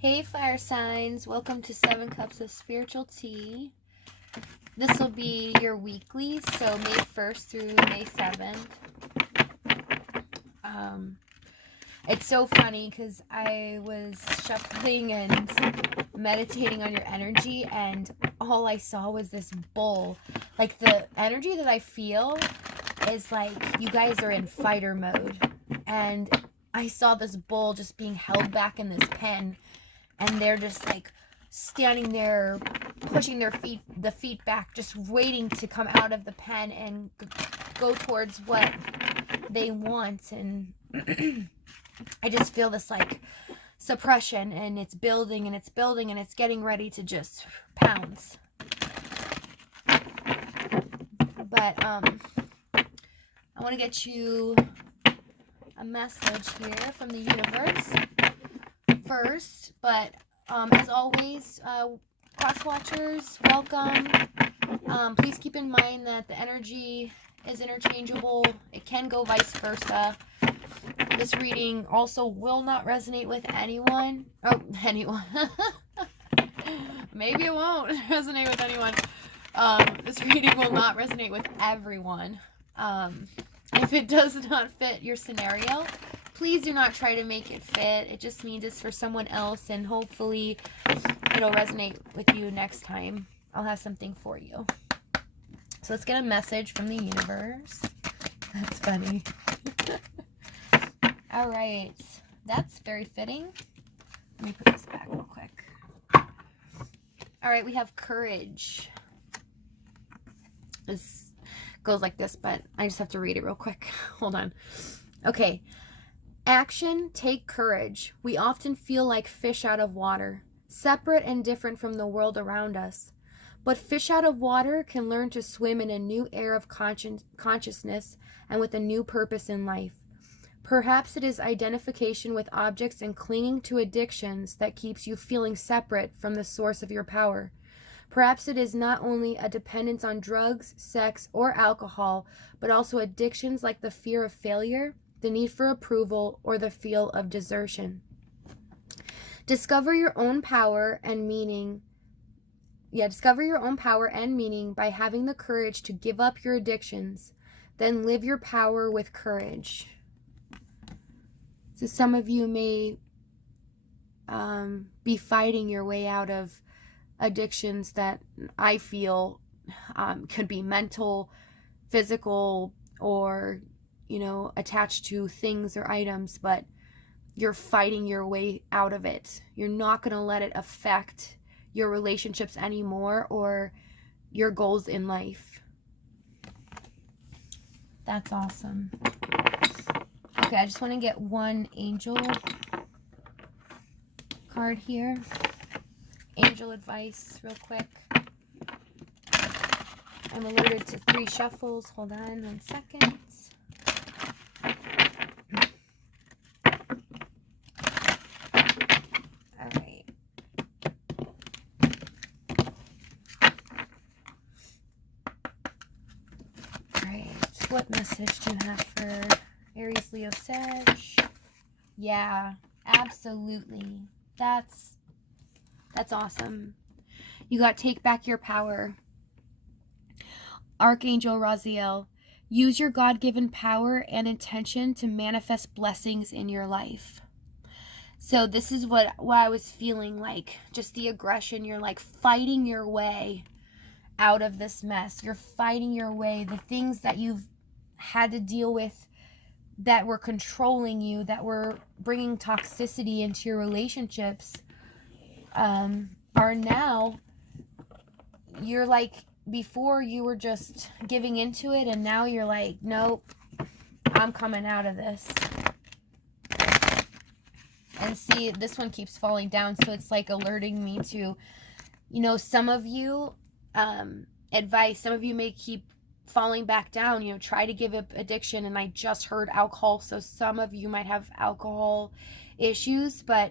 Hey fire signs, welcome to 7 Cups of Spiritual Tea. This will be your weekly, so May 1st through May 7th. It's so funny because I was shuffling and meditating on your energy, and all I saw was this bull. Like, the energy that I feel is like you guys are in fighter mode, and I saw this bull just being held back in this pen, and they're just like standing there, pushing the feet back, just waiting to come out of the pen and go towards what they want. And I just feel this like suppression, and it's building and it's building, and it's getting ready to just pounce. But I want to get you a message here from the universe first, but as always, cross watchers, welcome. Please keep in mind that the energy is interchangeable. It can go vice versa. This reading also will not resonate with anyone. Oh, anyone. Maybe it won't resonate with anyone. This reading will not resonate with everyone. If it does not fit your scenario, please do not try to make it fit. It just means it's for someone else, and hopefully it'll resonate with you next time. I'll have something for you. So let's get a message from the universe. That's funny. All right. That's very fitting. Let me put this back real quick. All right, we have courage. This goes like this, but I just have to read it real quick. Hold on. Okay. Action, take courage. We often feel like fish out of water, separate and different from the world around us. But fish out of water can learn to swim in a new air of consciousness and with a new purpose in life. Perhaps it is identification with objects and clinging to addictions that keeps you feeling separate from the source of your power. Perhaps it is not only a dependence on drugs, sex, or alcohol, but also addictions like the fear of failure, the need for approval, or the feel of desertion. Discover your own power and meaning. Discover your own power and meaning by having the courage to give up your addictions. Then live your power with courage. So some of you may be fighting your way out of addictions that I feel could be mental, physical, or attached to things or items, but you're fighting your way out of it. You're not going to let it affect your relationships anymore or your goals in life. That's awesome. Okay, I just want to get one angel card here. Angel advice real quick. I'm alerted to 3 shuffles. Hold on 1 second. What message do you have for Aries, Leo, Sag? Yeah, absolutely. That's awesome. You got take back your power. Archangel Raziel, use your God-given power and intention to manifest blessings in your life. So this is what I was feeling like. Just the aggression. You're like fighting your way out of this mess. You're fighting your way. The things that you've had to deal with that were controlling you, that were bringing toxicity into your relationships, are now, you're like, before you were just giving into it, and now you're like, nope, I'm coming out of this. And see, this one keeps falling down, so it's like alerting me to, some of you, advice, some of you may keep falling back down, try to give up addiction. And I just heard alcohol, so some of you might have alcohol issues, but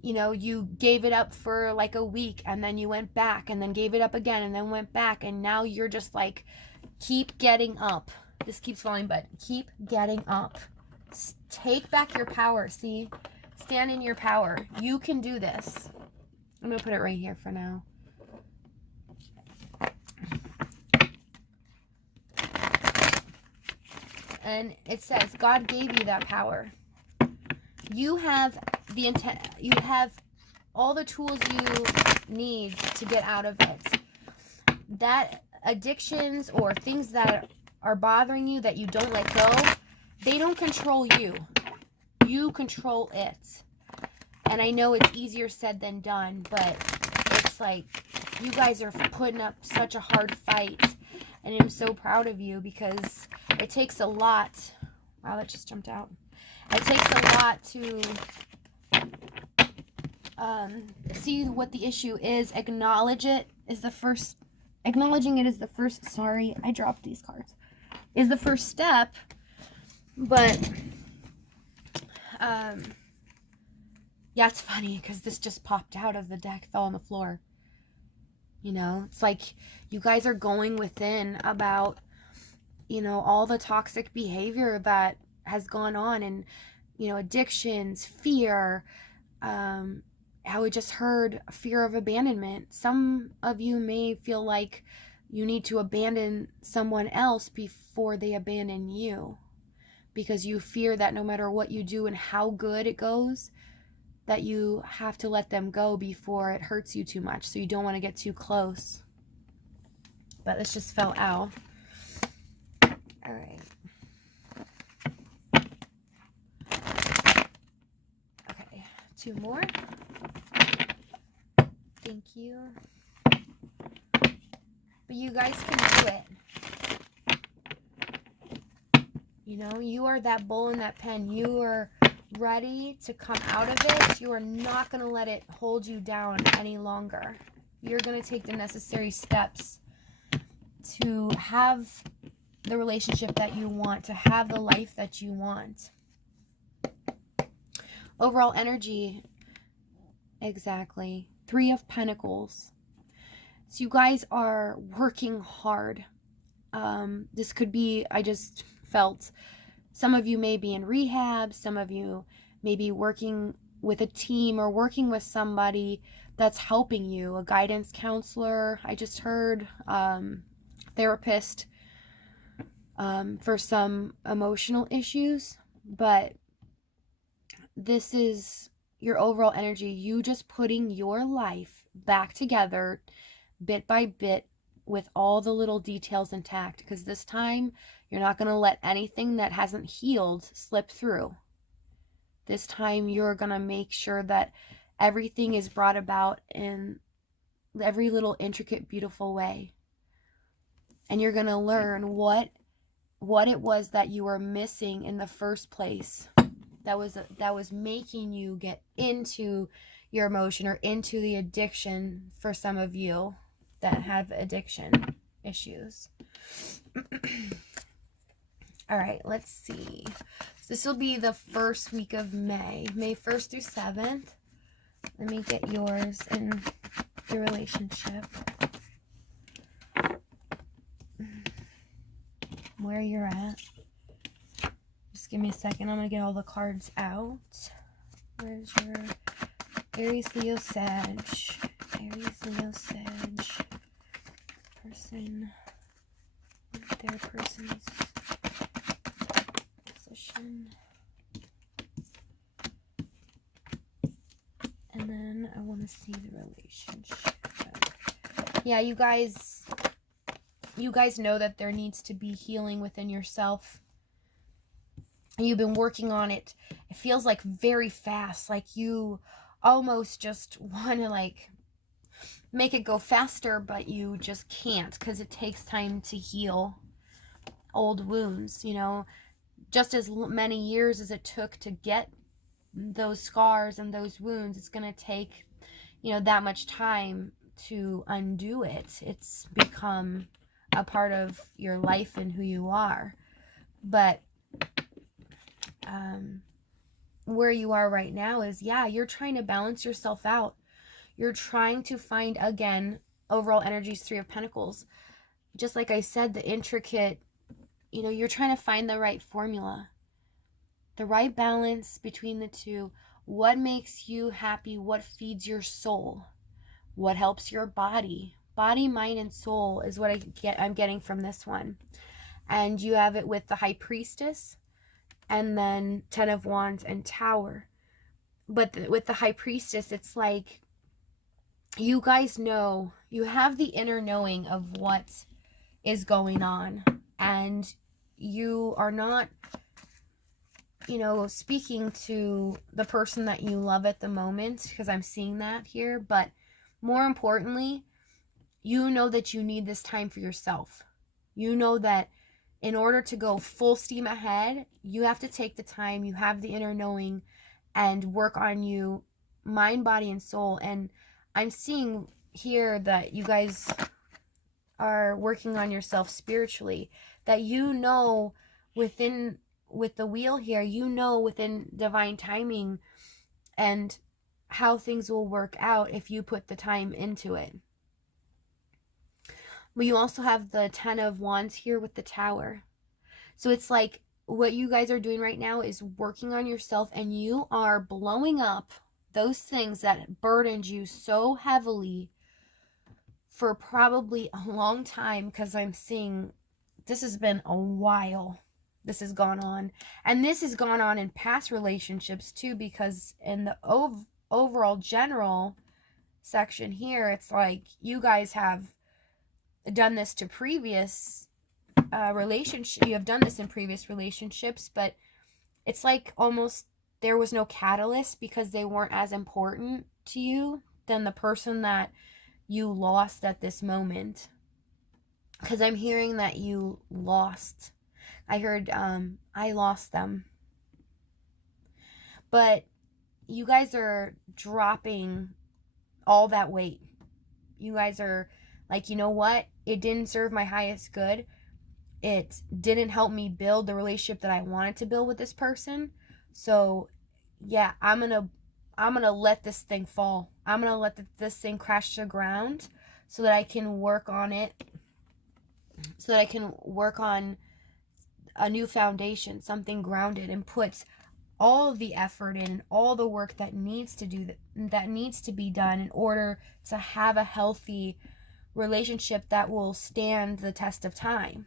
you gave it up for like a week, and then you went back, and then gave it up again, and then went back, and now you're just like, keep getting up. This keeps falling, but keep getting up. Take back your power. See, Stand in your power. You can do this. I'm going to put it right here for now. And it says, God gave you that power. You have the intent, you have all the tools you need to get out of it. That addictions or things that are bothering you that you don't let go, they don't control you. You control it. And I know it's easier said than done, but it's like you guys are putting up such a hard fight. And I'm so proud of you because it takes a lot. Wow, that just jumped out. It takes a lot to see what the issue is. Acknowledging it is the first, sorry, I dropped these cards, is the first step. But, yeah, it's funny because this just popped out of the deck, fell on the floor. You know, it's like you guys are going within about, you know, all the toxic behavior that has gone on and, you know, addictions, fear, how we just heard fear of abandonment. Some of you may feel like you need to abandon someone else before they abandon you because you fear that no matter what you do and how good it goes, that you have to let them go before it hurts you too much. So you don't want to get too close. But this just fell out. All right. Okay, 2 more. Thank you. But you guys can do it. You know, you are that bull in that pen. You are ready to come out of it. You are not going to let it hold you down any longer. You're going to take the necessary steps to have the relationship that you want, to have the life that you want. Overall energy, exactly. 3 of Pentacles. So you guys are working hard. This could be, I just felt, some of you may be in rehab, some of you may be working with a team or working with somebody that's helping you, a guidance counselor, I just heard, therapist, for some emotional issues. But this is your overall energy, you just putting your life back together bit by bit with all the little details intact, because this time you're not going to let anything that hasn't healed slip through. This time you're going to make sure that everything is brought about in every little intricate, beautiful way. And you're going to learn what it was that you were missing in the first place that was making you get into your emotion or into the addiction for some of you that have addiction issues. All right, let's see. So this will be the first week of May 1st through 7th. Let me get yours and your relationship. Where you're at. Just give me a second. I'm going to get all the cards out. Where's your Aries, Leo, Sag? Aries, Leo, Sag. Person. Their person's position. And then I want to see the relationship. Yeah, you guys know that there needs to be healing within yourself. You've been working on it. It feels like very fast, like you almost just want to like make it go faster, but you just can't because it takes time to heal old wounds, you know, just as many years as it took to get those scars and those wounds, it's going to take, you know, that much time to undo it. It's become a part of your life and who you are. But where you are right now is, yeah, you're trying to balance yourself out. You're trying to find, again, overall energies, 3 of Pentacles. Just like I said, the intricate, you know, you're trying to find the right formula, the right balance between the two. What makes you happy? What feeds your soul? What helps your body? Body, mind, and soul is what I'm getting from this one. And you have it with the High Priestess, and then Ten of Wands and Tower. But with the High Priestess, it's like you guys know, you have the inner knowing of what is going on, and you are not, speaking to the person that you love at the moment, because I'm seeing that here, but more importantly, you know that you need this time for yourself. You know that in order to go full steam ahead, you have to take the time, you have the inner knowing, and work on you, mind, body, and soul. And I'm seeing here that you guys are working on yourself spiritually, that with the wheel here, within divine timing and how things will work out if you put the time into it. But you also have the Ten of Wands here with the Tower. So it's like what you guys are doing right now is working on yourself, and you are blowing up those things that burdened you so heavily for probably a long time, because I'm seeing this has been a while. This has gone on. And this has gone on in past relationships too, because in the overall general section here, it's like you guys have done this to previous relationship. You have done this in previous relationships, but it's like almost there was no catalyst because they weren't as important to you than the person that you lost at this moment. Because I'm hearing that you lost. I heard I lost them. But you guys are dropping all that weight. You guys are like, you know what? It didn't serve my highest good. It didn't help me build the relationship that I wanted to build with this person. So, yeah, I'm gonna let this thing fall. I'm gonna let this thing crash to the ground so that I can work on it. So that I can work on a new foundation, something grounded, and put all of the effort in and all the work that needs to be done in order to have a healthy relationship that will stand the test of time.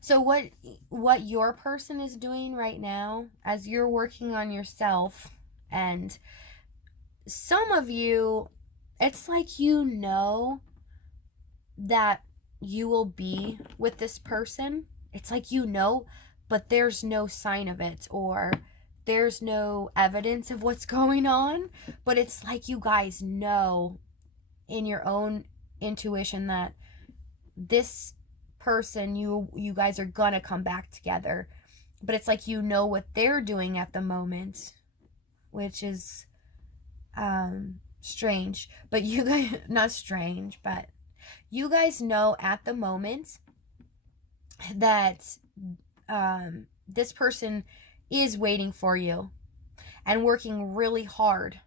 So what your person is doing right now as you're working on yourself, and some of you, it's like that you will be with this person. It's like but there's no sign of it, or there's no evidence of what's going on. But it's like you guys know in your own intuition that this person, you guys are gonna come back together. But it's like what they're doing at the moment, which is strange. But you guys, not strange, but you guys know at the moment that this person is waiting for you and working really hard.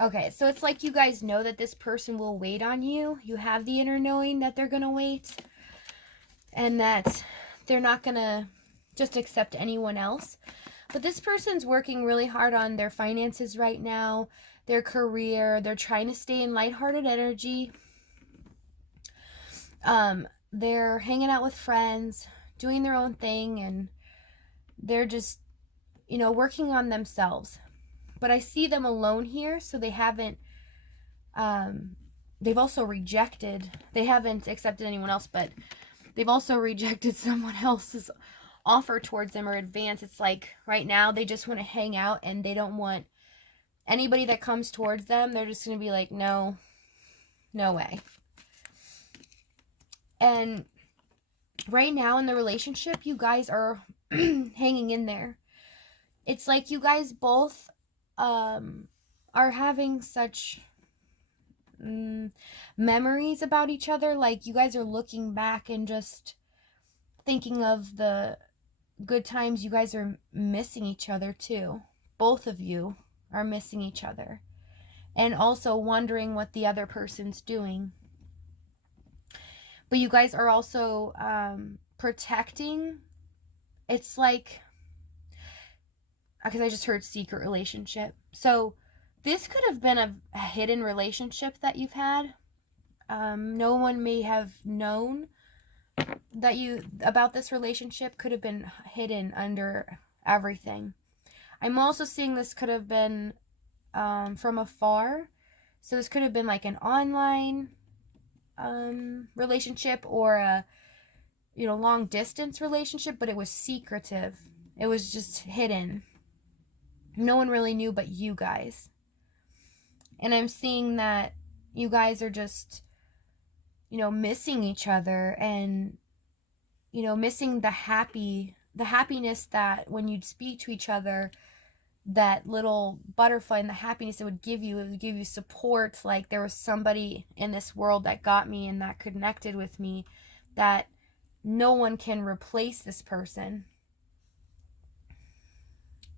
Okay, so it's like you guys know that this person will wait on you. You have the inner knowing that they're going to wait, and that they're not going to just accept anyone else. But this person's working really hard on their finances right now, their career. They're trying to stay in lighthearted energy. They're hanging out with friends, doing their own thing, and they're just, working on themselves. But I see them alone here, so they haven't, they've also rejected, they haven't accepted anyone else, but they've also rejected someone else's offer towards them or advance. It's like right now they just want to hang out, and they don't want anybody that comes towards them. They're just going to be like, no way. And right now in the relationship, you guys are hanging in there. It's like you guys both are having such memories about each other. Like you guys are looking back and just thinking of the good times. You guys are missing each other too. Both of you are missing each other. And also wondering what the other person's doing. But you guys are also protecting. It's like because I just heard secret relationship. So this could have been a hidden relationship that you've had. No one may have known that about this relationship. Could have been hidden under everything. I'm also seeing this could have been from afar. So this could have been like an online relationship, or a long distance relationship, but it was secretive. It was just hidden. No one really knew but you guys. And I'm seeing that you guys are just missing each other, and missing the happiness that when you'd speak to each other, that little butterfly and the happiness it would give you support, like there was somebody in this world that got me and that connected with me, that no one can replace this person.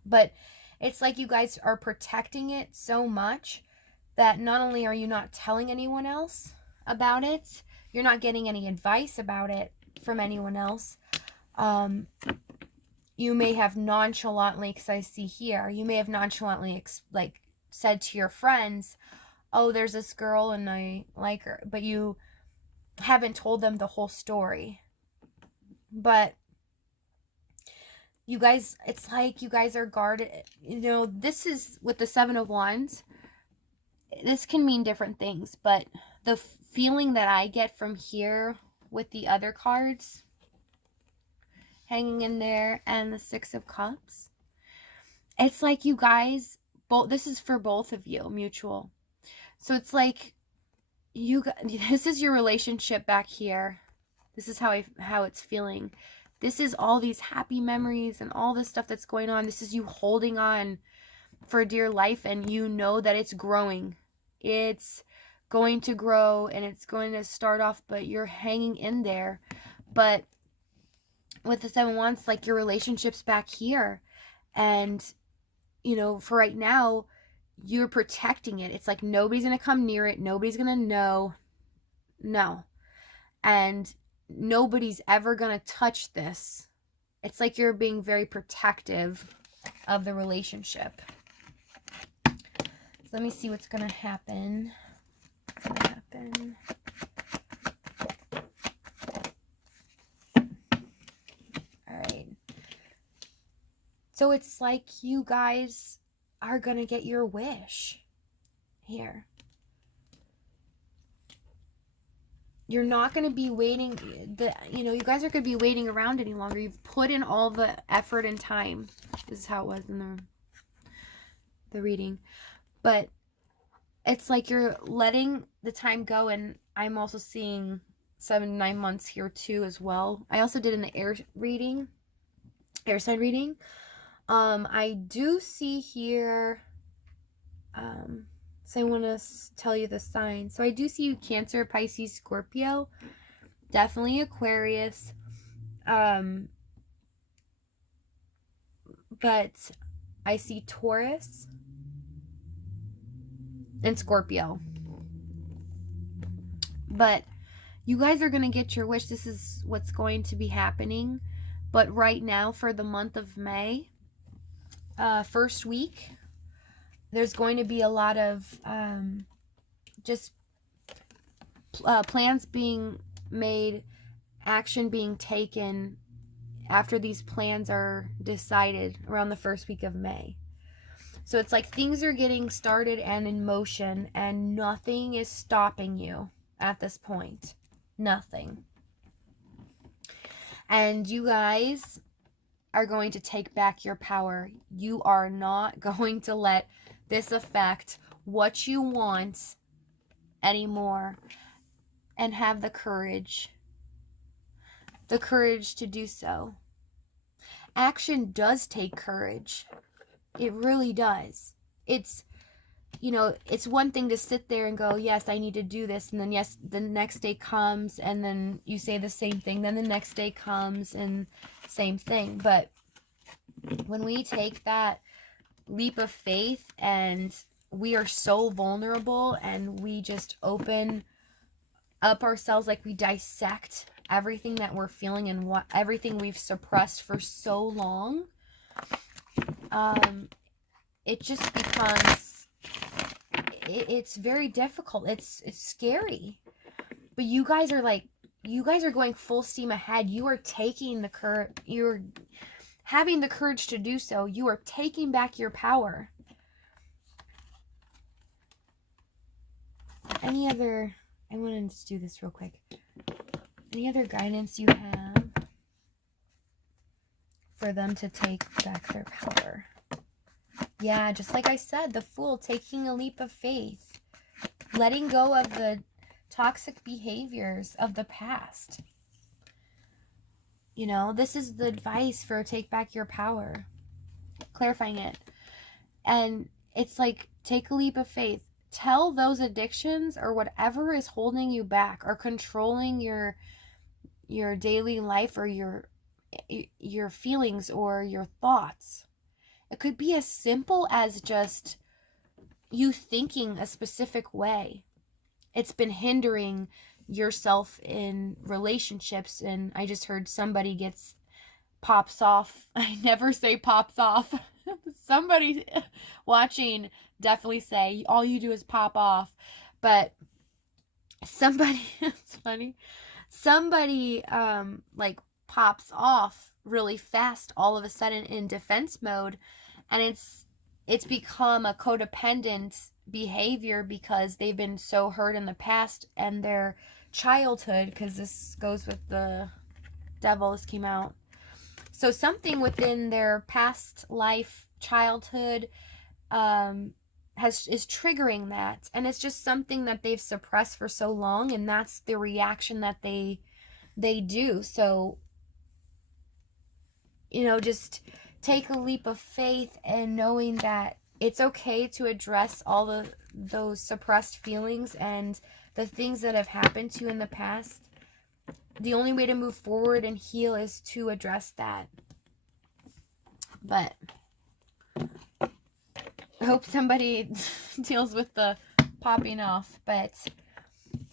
But it's like you guys are protecting it so much that not only are you not telling anyone else about it, you're not getting any advice about it from anyone else. You may have nonchalantly, because I see here, you may have nonchalantly said to your friends, oh, there's this girl and I like her, but you haven't told them the whole story. But you guys, it's like you guys are guarded. This is with the Seven of Wands. This can mean different things, but the feeling that I get from here with the other cards hanging in there and the Six of Cups, it's like you guys both, this is for both of you, mutual. So it's like this is your relationship back here. This is how it's feeling. This is all these happy memories and all this stuff that's going on. This is you holding on for dear life, and you know that it's growing. It's going to grow and it's going to start off, but you're hanging in there. But with the Seven of Wands, like your relationship's back here, and for right now you're protecting it. It's like nobody's gonna come near it, nobody's gonna know, no, and nobody's ever gonna touch this. It's like you're being very protective of the relationship. So let me see what's gonna happen. So it's like you guys are going to get your wish here. You're not going to be waiting. You guys are going to be waiting around any longer. You've put in all the effort and time. This is how it was in the reading. But it's like you're letting the time go. And I'm also seeing 7 to 9 months here too as well. I also did in the air sign reading. I do see here, so I want to tell you the sign. So I do see you Cancer, Pisces, Scorpio, definitely Aquarius, but I see Taurus and Scorpio. But you guys are going to get your wish. This is what's going to be happening. But right now, for the month of May, first week, there's going to be a lot of plans being made, action being taken after these plans are decided around the first week of May. So it's like things are getting started and in motion, and nothing is stopping you at this point. Nothing. And you guys are going to take back your power. You are not going to let this affect what you want anymore, and have the courage to do so. Action does take courage. It really does. It's one thing to sit there and go, yes, I need to do this, and then yes, the next day comes and then you say the same thing, then the next day comes and same thing. But when we take that leap of faith and we are so vulnerable and we just open up ourselves, like we dissect everything that we're feeling and everything we've suppressed for so long, it just becomes, it's very difficult. It's scary. But you guys are going full steam ahead. You are taking the courage. You're having the courage to do so. You are taking back your power. Any other, I wanted to do this real quick. Any other guidance you have for them to take back their power? Yeah, just like I said, the Fool, taking a leap of faith, letting go of the toxic behaviors of the past. You know, this is the advice for take back your power. Clarifying it. And it's like, take a leap of faith. Tell those addictions or whatever is holding you back or controlling your daily life or your feelings or your thoughts. It could be as simple as just you thinking a specific way. It's been hindering yourself in relationships. And I just heard somebody pops off. I never say pops off. Somebody watching definitely say all you do is pop off. But somebody, it's funny. Somebody like pops off really fast all of a sudden in defense mode, and it's become a codependent behavior because they've been so hurt in the past and their childhood, because this goes with the devil, this came out. So something within their past life, childhood, is triggering that, and it's just something that they've suppressed for so long, and that's the reaction that they do. So, you know, just take a leap of faith and knowing that it's okay to address all those suppressed feelings and the things that have happened to you in the past. The only way to move forward and heal is to address that. But I hope somebody deals with the popping off. But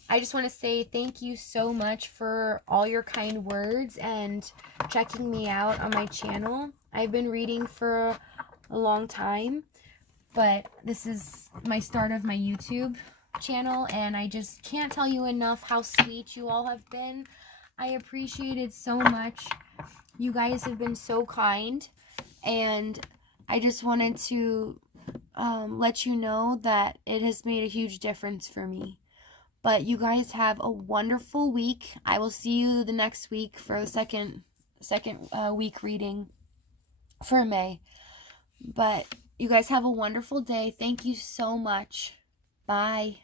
I just want to say thank you so much for all your kind words and checking me out on my channel. I've been reading for a long time, but this is my start of my YouTube channel, and I just can't tell you enough how sweet you all have been. I appreciate it so much. You guys have been so kind, and I just wanted to let you know that it has made a huge difference for me. But you guys have a wonderful week. I will see you the next week for the second week reading for May. But you guys have a wonderful day. Thank you so much. Bye.